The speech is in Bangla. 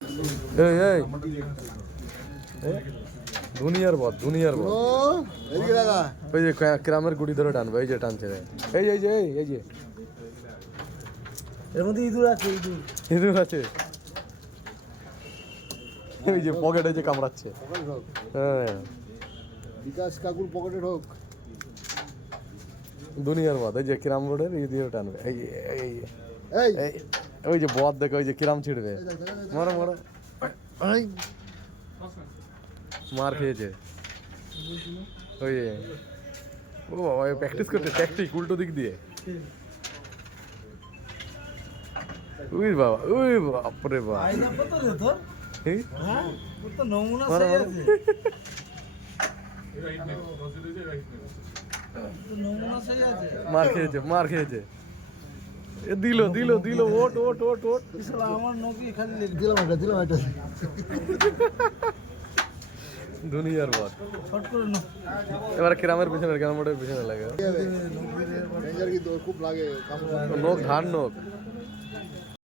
এই এই দুনিয়ার বদ ওই যে গ্রামের গুড়ি ধরে টানবে, এই যে টানছে রে, এই যে এর মধ্যে ইঁদুর আছে, ইঁদুর আছে, এই যে পকেটে যে কামড়াচ্ছে। হ্যাঁ, বিকাশ কাকুর পকেটে ঢোক। দুনিয়ার বদ, এই যে কিরাম রোডের এই দিয়ে টানবে, এই এই এই ওই যে বদ দেখে, ওই যে কিরাম ছিড়বে, মারো মারো, মার খেয়েছে ওই যে। ও বাবা, প্র্যাকটিস করতে, ট্যাকটিক উল্টো দিক দিয়ে। উই বাবা, উই বাপরে বাপ, আইনা কত রে তোর? এই হ্যাঁ, তোর তো নমুনা মারো, সেই মারো। আছে। তোর নমুনা সেই আছে। মার খেয়েছে এ, দিল ওট ওট ওট ওট। শালা আমার নকি খালি দিলাম একটা দুনিয়ার বদ। শর্ট করে না। এবার গ্রামের পিছনে, গ্রাম রোডের পিছনে লাগে, ডেঞ্জার কিন্তু ওর খুব লাগে কামড়। নোক ধার নোক।